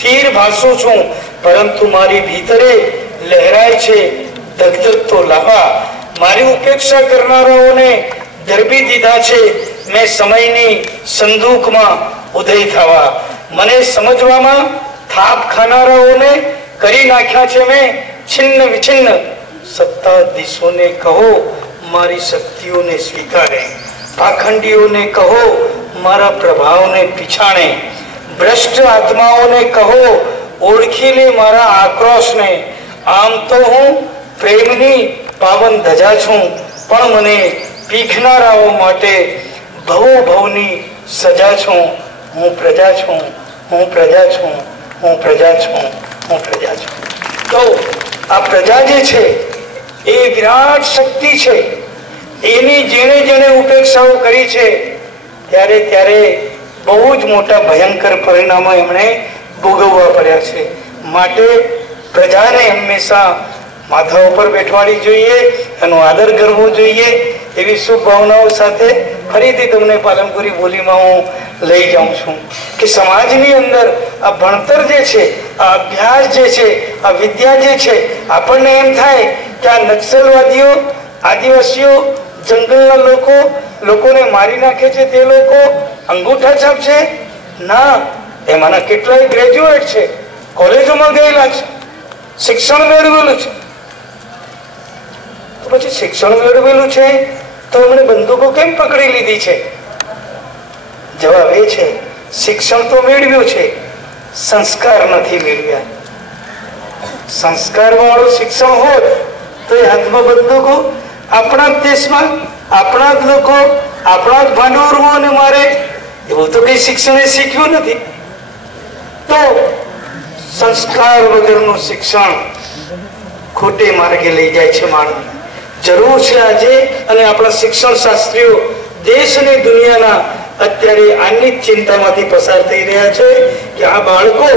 સ્થિર ભાસું છું, પરંતુ મારી ભીતરે લહેરાય છે ધગધગતો લાવા. મારી ઉપેક્ષા કરનારાઓને દરબી દીધા છે મેં સમયની સંદૂકમાં ઉદય થવા. મને સમજવામાં થાપ ખાનારાઓને કરી નાખ્યા છે મેં છિન્ન વિછિન્ન. સત્તાધીશોને કહો મારી શક્તિઓને સ્વીકારે, પાખંડીઓને કહો મારા પ્રભાવને પીછાણે, ભ્રષ્ટ આત્માઓને કહો ઓળખી લે મારા આક્રોશને. આમ તો હું પ્રેમની પાવન ધજા છું, પણ મને પીખનારાઓ માટે ભવો ભવની સજા છું. હું પ્રજા છું, હું પ્રજા છું, હું પ્રજા છું, હું પ્રજા છું. તો આ પ્રજા જે છે એ વિરાટ શક્તિ છે. એની જેણે જેણે ઉપેક્ષાઓ કરી છે ત્યારે ત્યારે બહુ જ મોટા ભયંકર પરિણામો એમણે ભોગવવા પડ્યા છે. માટે પ્રજાને હંમેશા માથા ઉપર બેઠવાડી જોઈએ, એનો આદર કરવો જોઈએ. એવી શુભ ભાવનાઓ સાથે ફરીથી તમને પાલનપુરી બોલીમાં હું લઈ જાઉં છું કે સમાજની અંદર આ ભણતર જે છે, આ અભ્યાસ જે છે, આ વિદ્યા જે છે, આપણને એમ થાય કે આ નક્સલવાદીઓ, આદિવાસીઓ, જંગલના લોકોને મારી નાખે છે તે લોકો અંગૂઠા છાપ છે. ના, એમાંના કેટલાય ગ્રેજ્યુએટ છે, કોલેજોમાં ગયેલા છે, શિક્ષણ મેળવેલું છે. તો પછી શિક્ષણ મેળવેલું છે તો એમણે બંદૂકો કેમ પકડી લીધી છે? જવાબ એ છે શિક્ષણ તો મેળવ્યું છે, સંસ્કાર નથી મેળવ્યા. સંસ્કાર વાળું શિક્ષણ હોત તો એ હાથમાં બંદૂકો આપણા જ દેશમાં આપણા જ લોકો, આપણા જ ભાંડવરોને મારે, એવું તો કઈ શિક્ષણે શીખ્યું નથી. તો સંસ્કાર વગરનું શિક્ષણ ખોટે માર્ગે લઈ જાય છે માણસ. જરૂર છે આજે, અને આપણા શિક્ષણ શાસ્ત્રીઓ દેશ અને દુનિયાના અત્યારે આની જ ચિંતામાંથી પસાર થઈ રહ્યા છે કે આ બાળકો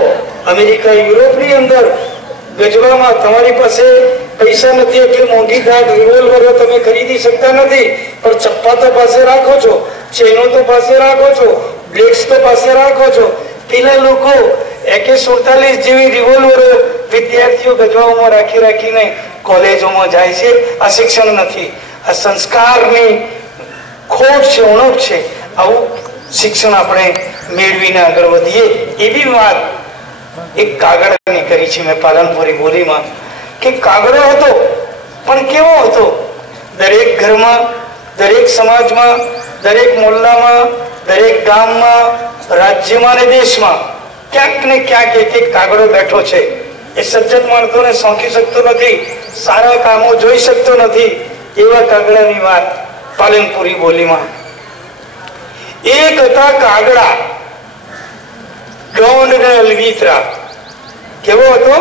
અમેરિકા, યુરોપની અંદર ગજવામાં તમારી પાસે પૈસા નથી એટલે મોંઘી ધાક રિવોલ્વરો તમે ખરીદી શકતા નથી, પણ ચપ્પા તો પાસે રાખો છો, ચેનો તો પાસે રાખો છો, બ્લેક્સ તો પાસે રાખો છો. પેલા લોકો AK-47 જેવી રિવોલ્વરો વિદ્યાર્થીઓ ગજવાઓમાં રાખીને કોલેજોમાં જાય છે. આ શિક્ષણ નથી, આ સંસ્કારની ખોટ છે, ઉણપ છે. આવું શિક્ષણ આપણે મેળવીને આગળ વધીએ એવી વાત એક કાગળની કરી છે મેં પાલનપુરી બોલીમાં કે કાગડો હતો પણ કેવો હતો? દરેક ઘરમાં, દરેક સમાજમાં, દરેક મોહલ્લામાં, દરેક ગામમાં, રાજ્યમાં અને દેશમાં ક્યાંક ને ક્યાંક એક કાગડો બેઠો છે. એ સજ્જન માણસોને સોંપી શકતો નથી, સારા કામો જોઈ શકતો નથી. એવા કાગડાની વાત પાલનપુરી બોલીમાં. એક હતા કાગડા, ડોંડ ને અલવિતરા. કેવો હતો?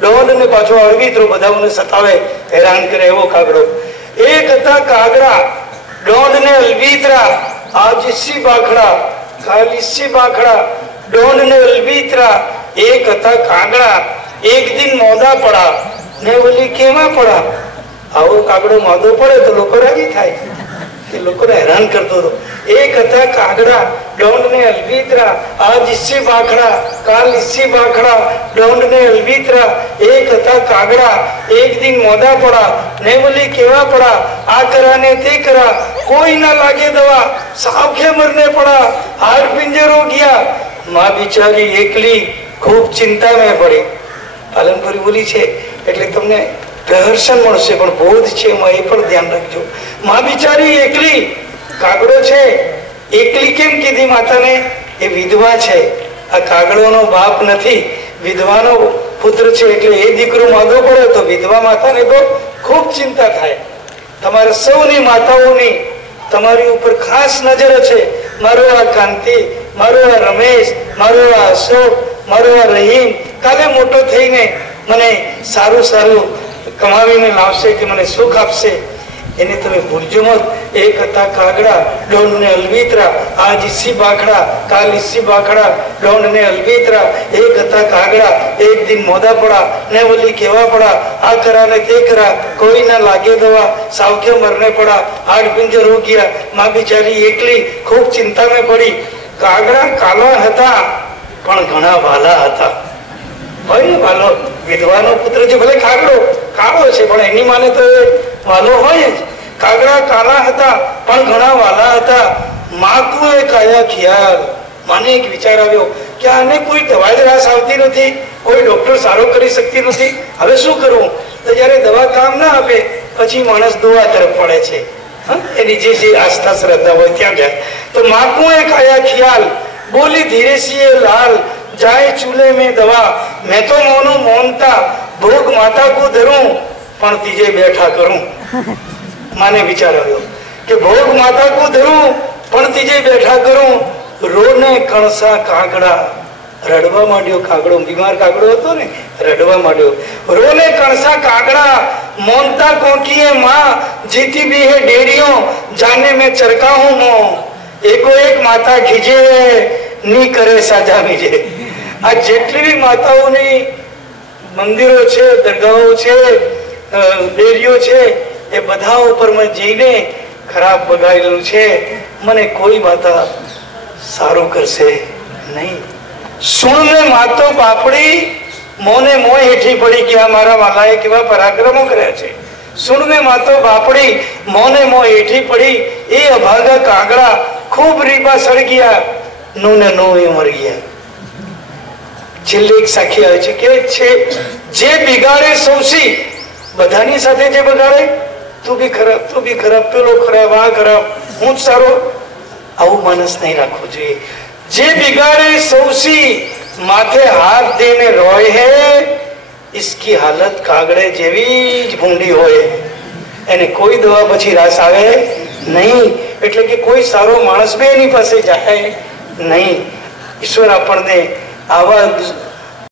ડોંડ ને પાછો અળવિતરો, બધાને સતાવે, હેરાન કરે એવો કાગડો. એક હતા કાગડા, ડોંડ ને અલવિતરા, આજ ઇસી બાખડા, કાલ ઇસી બાખડા, ડોંડ ને અલવિતરા. એક હતા કાગડા, એક દિન મોદા પડા ને બોલી કેમાં પડા. આવો કાગડો મોદો પડે તો લોકો રાજી થાય, એ લોકોને હેરાન કરતો હતો. એક હતા કાગડા, ડોંડ ને અલવિતરા, આજ ઇસી બાખડા, કાલ ઇસી બાખડા, ડોંડ ને અલવિતરા. એક હતા કાગડા, એક દિન મોદા પડા ને બોલી કેવા પડા. આ કરા ને તે કરા, કોઈ ના લાગે દવા, સાવખે મરને પડા, હાડ પિંજર હો ગયા. માં બિચારી એકલી ખૂબ ચિંતા में પડી. પાલનપુરી બોલી છે એટલે તમને પ્રહર્ષણ મળશે, પણ બોધ છે એમાં એ પણ ધ્યાન રાખજો. માં બિચારી એકલી, કાગડો છે એકલી કેમ કીધી માતાને? એ વિધવા છે, આ કાગડોનો બાપ નથી, વિધવાનો પુત્ર છે. એટલે એ દીકરો માદો પડે તો વિધવા માતાને તો ખૂબ ચિંતા થાય. તમારા સૌની માતાઓની તમારી ઉપર ખાસ નજર છે. મારો આ કાંતિ, મારો આ રમેશ, મારો આ અશોક, મારો આ રહીમ કાલે મોટો થઈને મને સારું સારું કમાવીને લાવશે, કે મને સુખ આપશે, એને તમે ભૂલજો મત. એક હતા કાગડા, ડોંડ ને અલવિતરા, આજ ઇસી બાખડા, કાલ ઇસી બાખડા, ડોંડ ને અલવિતરા. એક હતા કાગડા, એક દિન મોદા પડા ને બોલી કેવા પડા. આ કરા ને તે કરા, કોઈ ના લાગે દવા, સાવખે મરને પડા, હાડ પિંજર હો ગયા. માં બિચારી એકલી ખૂબ ચિંતા में પડી. કાગડા કાલા હતા પણ ઘણા વાલા હતા. હોય ને વાલો, વિધવાનો પુત્ર છે, ભલે કાગડો કાળો છે પણ એની માને તો વાલો હોય જ. કાગડા કાળા હતા પણ ઘણા વાલા હતા. માકું એ કાયા ખ્યાલ. મને એક વિચાર આવ્યો કે આને કોઈ દવા જ રાસ આવતી નથી, કોઈ ડોક્ટર સારો કરી શકતી નથી, હવે શું કરવું? તો જયારે દવા કામ ના આપે પછી માણસ દુઆ તરફ પડે છે, એની જે આસ્થા શ્રદ્ધા હોય ત્યાં જાય. તો માકું એ કાયા ખ્યાલ, બોલી ધીરે સિए લાલ, જાય ચૂલે में दवा, मैं तो मोनू मोनता, भोग माता को धरूं, પણ તીજે બેઠા કરું. માને વિચાર આવ્યો કે ભોગ માતા કો ધરું પણ તીજે બેઠા કરું. રોને કણસા કાગડા, રડવા માંડ્યો કાગડો, બીમાર કાગડો હતો ને, રડવા માંડ્યો. રોને કણસા કાગડા, મોનતા કોકીએ માં, જીતી भी है डेरियों, जाने में चरका हूं मो, एको एक माता खींचे ની કરે સાજા બીજે. આ જેટલી બી માતાઓની મંદિરો છે, દરગાહો છે, ડેરીઓ છે, એ બધા ઉપર મેં જઈને ખરાબ બગાડેલું છે. મને કોઈ માતા સારું કરશે નહીં. સુણને માતો બાપડી, મોને મોય હેઠી પડી કે આ મારા વાલાએ કેવા પરાક્રમો કર્યા છે. સુણને માતો બાપડી, મોને મોય હેઠી પડી, એ અભાગા કાગડા ખૂબ રીબા સળગ્યા, નું ને નું મરી ગયા. છેલ્લે એક સાખી આવે છે કે જે બિગાડે સૌસી, બધાની સાથે જે બગાડે, તું બી ખરાબ, તું બી ખરાબ, પેલો ખરાબ, આ ખરાબ, હું જ સારો, આવું માનસ નહીં રાખવું જોઈએ. જે બિગાડે સૌસી, માથે હાથ દેને રોય હે, इसकी हालत કાગડે જેવી જ ભૂંડી હોય, એને કોઈ દવા પછી રાસ આવે નહીં. એટલે કે કોઈ સારો માણસ બી એની પાસે જાય નહીં. ઈશ્વર આપણને આવા